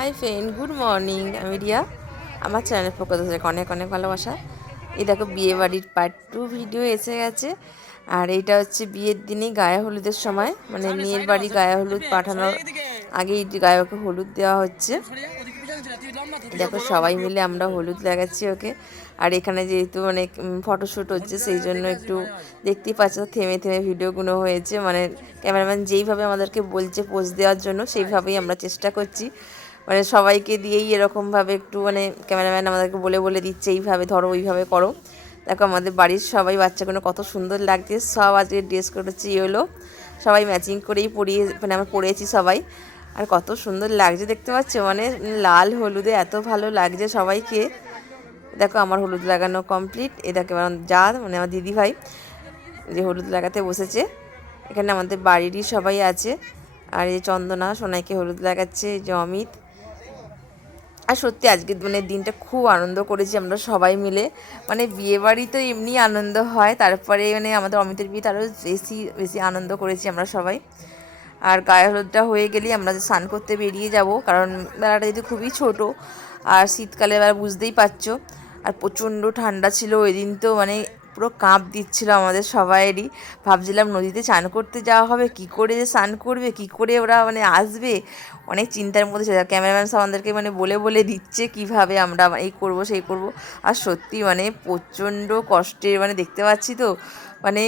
Hi friend, good morning. আমি রিয়া। আমার চ্যানেলের পক্ষ থেকে অনেক অনেক ভালোবাসা। এই দেখো বিয়ে বাড়ির পার্ট 2 ভিডিও এসে গেছে। আর এইটা হচ্ছে বিয়ের দিনই গায়ে হলুদের সময়, মানে মেয়ের বাড়ি গায়ে হলুদ পাঠানোর আগেই গায়ে ওকে হলুদ দেওয়া হচ্ছে। দেখো সবাই মিলে আমরা হলুদ লাগাচ্ছি ওকে। আর এখানে যেহেতু অনেক ফটোশ্যুট হচ্ছে, সেই জন্য একটু দেখতেই পাচ্ছ থেমে থেমে ভিডিওগুলো হয়েছে। মানে ক্যামেরাম্যান যেইভাবে আমাদেরকে বলছে পোজ দেওয়ার জন্য, সেইভাবেই আমরা চেষ্টা করছি। মানে সবাইকে দিয়েই এরকমভাবে একটু মানে ক্যামেরাম্যান আমাদেরকে বলে বলে দিচ্ছে এইভাবে ধরো, ওইভাবে করো। দেখো আমাদের বাড়ির সবাই বাচ্চাগুলো কত সুন্দর লাগছে। সব আজকে ড্রেস করেছি হলো, সবাই ম্যাচিং করেই পরিয়ে, মানে আমরা পরেছি সবাই। আর কত সুন্দর লাগছে দেখতে পাচ্ছ, মানে লাল হলুদে এত ভালো লাগছে সবাইকে। দেখো আমার হলুদ লাগানো কমপ্লিট। এ দেখো যা মানে আমার দিদিভাই যে হলুদ লাগাতে বসেছে। এখানে আমাদের বাড়িরই সবাই আছে। আর এই চন্দনা সোনাইকে হলুদ লাগাচ্ছে, এই যে অমিত। আর সত্যি আজকের মানে দিনটা খুব আনন্দ করেছি আমরা সবাই মিলে। মানে বিয়েবাড়ি তো এমনি আনন্দ হয়, তারপরে মানে আমাদের অমিতের বিয়েতে আরও বেশি বেশি আনন্দ করেছি আমরা সবাই। আর গায়ে হলুদটা হয়ে গেলেই আমরা স্নান করতে বেরিয়ে যাব, কারণ বেলাটা যেহেতু খুবই ছোট। আর শীতকালে বেলা বুঝতেই পারছো। আর প্রচণ্ড ঠান্ডা ছিল ওই দিন, তো মানে পুরো কাঁপ দিচ্ছিল আমাদের সবাইয়েরই। ভাবছিলাম নদীতে স্নান করতে যাওয়া হবে, কি করে যে স্নান করবে, কি করে ওরা মানে আসবে, অনেক চিন্তার মধ্যে ছিল। ক্যামেরাম্যান আমাদেরকে মানে বলে বলে দিচ্ছে কিভাবে আমরা এই করব সেই করব। আর সত্যি মানে প্রচণ্ড কষ্টের, মানে দেখতে পাচ্ছি তো, মানে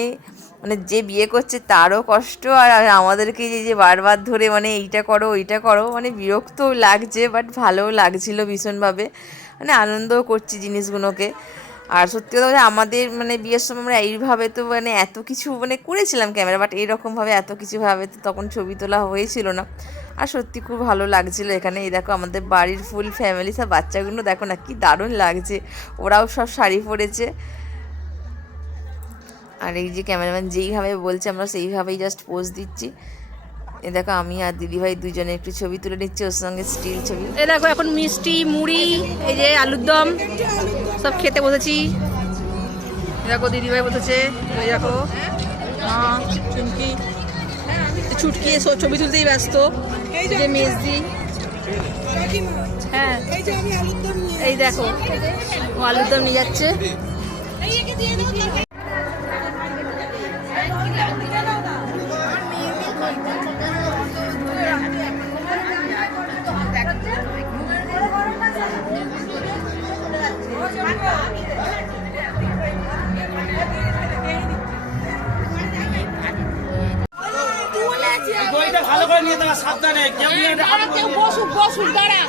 মানে যে বিয়ে করছে তারও কষ্ট, আর আমাদেরকে যে যে বারবার ধরে মানে এইটা করো ওইটা করো, মানে বিরক্তও লাগছে, বাট ভালোও লাগছিল ভীষণভাবে। মানে আনন্দও করছি জিনিসগুলোকে। আর সত্যি কথা বলতে আমাদের মানে বিয়ের সময় আমরা এইভাবে তো মানে এত কিছু মানে করেছিলাম ক্যামেরা, বাট এইরকমভাবে এত কিছুভাবে তো তখন ছবি তোলা হয়েছিল না। আর সত্যি খুব ভালো লাগছিল এখানে। এই দেখো আমাদের বাড়ির ফুল ফ্যামিলি, সব বাচ্চাগুলো দেখো না কি দারুণ লাগছে। ওরাও সব শাড়ি পরেছে। আর এই যে ক্যামেরাম্যান যেইভাবে বলছে আমরা সেইভাবেই জাস্ট পোজ দিচ্ছি। এ দেখো আমি আর দিদিভাই দুজনে একটু ছবি তুলে নিচ্ছি, ওর সঙ্গে স্টিল ছবি। এই দেখো এখন মিষ্টি মুড়ি, এই যে আলুর দম সব খেতে বসেছি। দেখো দিদিভাই বসেছে, ওই দেখো চুমকি ছুটকি ছবি তুলতেই ব্যস্ত। এই যে মেজদি, হ্যাঁ এই দেখো ও আলুর দম নিয়ে যাচ্ছে। ভালো করে নিয়ে দেওয়া সাবধানে, কেউ বসুক বসুক দাঁড়া।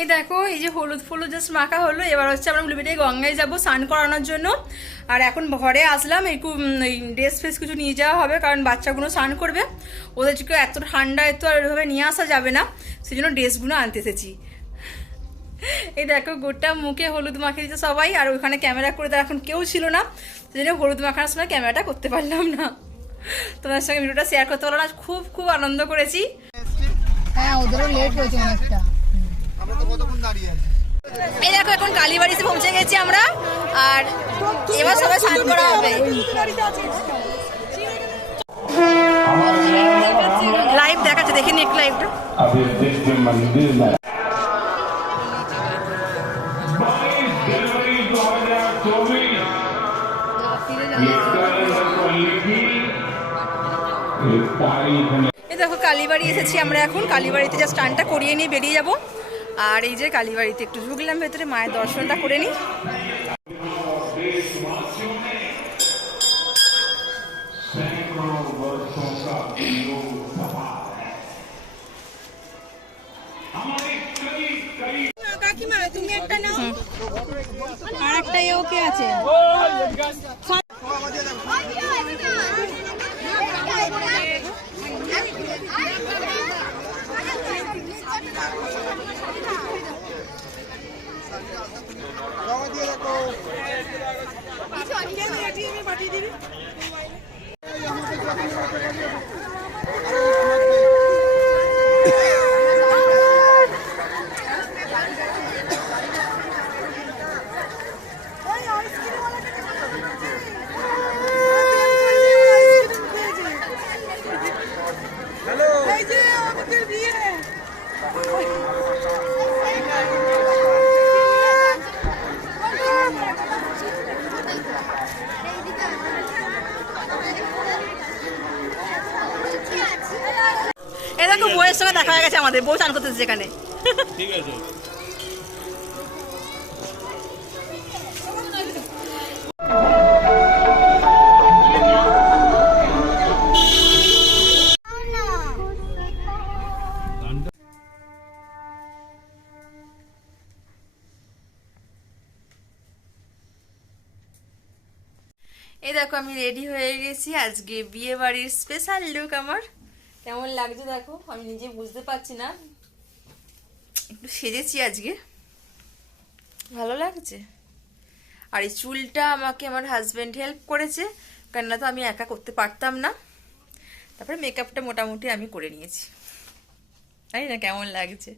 এই দেখো এই যে হলুদ ফলুদ জাস্ট মাখা হলো। এবার হচ্ছে আমরা ব্লুবেটে গঙ্গায় যাবো স্নান করানোর জন্য। আর এখন ঘরে আসলাম, একটু ড্রেস ফ্রেস কিছু নিয়ে যাওয়া হবে, কারণ বাচ্চাগুলো স্নান করবে। ওদেরকে এত ঠান্ডা এত আর ওইভাবে নিয়ে আসা যাবে না, সেই জন্য ড্রেসগুলো আনতে এসেছি। এই দেখো গোটা মুখে হলুদ মাখিয়ে দিচ্ছে সবাই। আর ওইখানে ক্যামেরা করে তার এখন কেউ ছিল না, সেই জন্য হলুদ মাখানোর সময় ক্যামেরাটা করতে পারলাম না। তোমার সঙ্গে ভিডিওটা শেয়ার করতে পারলাম না। খুব খুব আনন্দ করেছি। হ্যাঁ ওদেরও লেট হয়েছে অনেকটা। এই দেখো এখন কালীবাড়িতে পৌঁছে গেছি আমরা। আর এবার সবাই স্নান করা হবে। লাইভ দেখাচ্ছে, দেখিনি একটু লাইভটা। এই দেখো কালীবাড়ি এসেছি আমরা এখন। কালীবাড়িতে যা স্নানটা করিয়ে নিয়ে বেরিয়ে যাব। আর এই যে কালীবাড়িতে একটু ঢুকলাম ভেতরে, মায়ের দর্শনটা করে নিই। কাকিমা তুমি একটা নাও, আর একটা ওকে আছে। বউয়ের সঙ্গে দেখা হয়ে গেছে আমাদের, বউ চান করতেছে যেখানে। ঠিক আছে। এই দেখো আমি রেডি হয়ে গেছি, আজকে বিয়ে বাড়ির স্পেশাল লুক আমার। কেমন লাগছে দেখো, আমি নিজে বুঝতে পারছি না, একটু সেজেছি আজকে, ভালো লাগছে। আর এই চুলটা আমাকে আমার হাজব্যান্ড হেল্প করেছে, কেননা তো আমি একা করতে পারতাম না। তারপরে মেকআপটা মোটামুটি আমি করে নিয়েছি। জানি না কেমন লাগছে,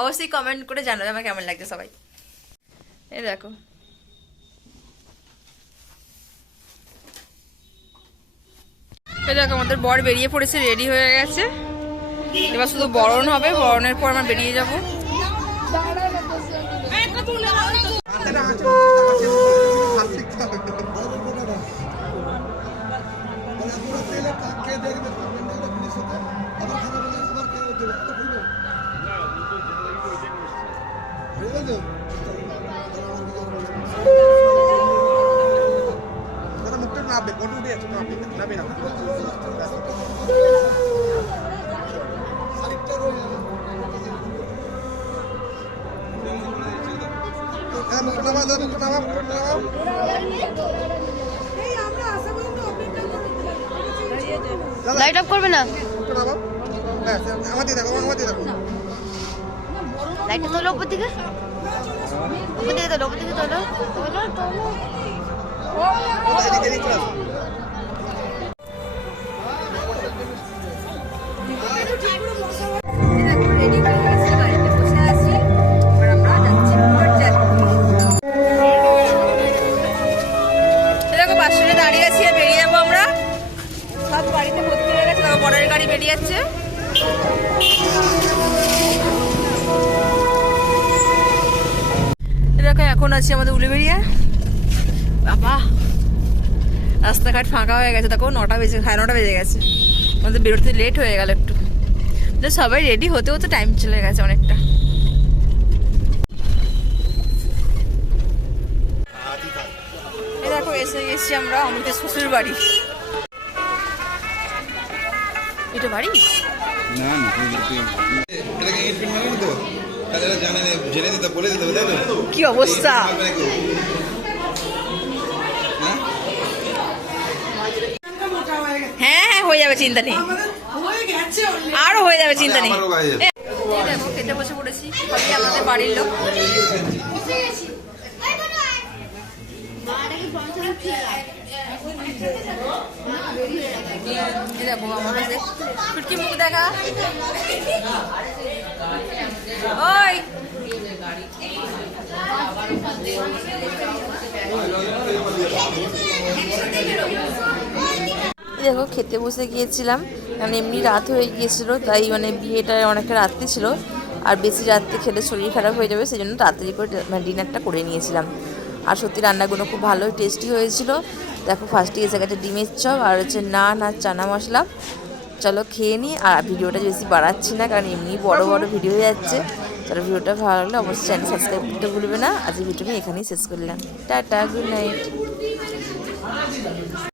অবশ্যই কমেন্ট করে জানাবে আমার কেমন লাগছে সবাই। এই দেখো এই দেখো আমাদের বর বেরিয়ে পড়েছে, রেডি হয়ে গেছে। এবার শুধু বরণ হবে, বরণের পর আমরা বেরিয়ে যাব। লাইট অফ করবে না, লাইটটা তোলো উপর দিকে, উপর দিকে তোলো, উপর দিকে তোলো, তোলো তোলো। দেখো বাসনে দাঁড়িয়ে আছি, আর বেরিয়ে যাবো আমরা। সব গাড়িতে ভর্তি হয়ে গেছে, দেখো বরের গাড়ি বেরিয়ে যাচ্ছে। দেখো এখন আছি আমাদের উলুবেড়িয়া। বাবা রাস্তাঘাট ফাঁকা হয়ে গেছে, দেখো 9টা বেজে, 9:30 বেজে গেছে। আমাদের বেরোতে লেট হয়ে গেল একটু, সবাই রেডি হতে হতে টাইম চলে গেছে অনেকটা। দেখো এসে গেছি আমরা অমিতের শ্বশুর বাড়ি। এটা বাড়ি না না এটাকে ইনফিন মানে তো তাহলে জানে না, জেনে দিতে বলে দিতে হবে, তাই তো? কি অবস্থা! হ্যাঁ হ্যাঁ হয়ে যাবে, চিন্তা নেই, আরো হয়ে যাবে, চিন্তা নেই। এই দেখো খেতে বসে পড়েছি, সবই আমাদের বাড়ির লোক। দেখো আমার ফুটকি মুখ দেখা, ওই দেখো খেতে বসে গিয়েছিলাম, কারণ এমনি রাত হয়ে গিয়েছিল, তাই মানে বিয়েটা অনেকটা রাত্রি ছিল, আর বেশি রাত্রে খেলে শরীর খারাপ হয়ে যাবে, সেই জন্য তাড়াতাড়ি করে ডিনারটা করে নিয়েছিলাম। আর সত্যি রান্নাগুলো খুব ভালো টেস্টি হয়েছিল। দেখো ফার্স্টে এসে গেছে ডিমের চপ, আর হচ্ছে নান আর চানা মশলা। চলো খেয়ে নিই, আর ভিডিওটা বেশি বাড়াচ্ছি না, কারণ এমনি বড় বড় ভিডিও হয়ে যাচ্ছে। চলো ভিডিওটা ভালো লাগলে অবশ্যই চ্যানেল সাবস্ক্রাইব করতে ভুলবে না। আজকে ভিডিওটা এখানেই শেষ করলাম। Tata, good night.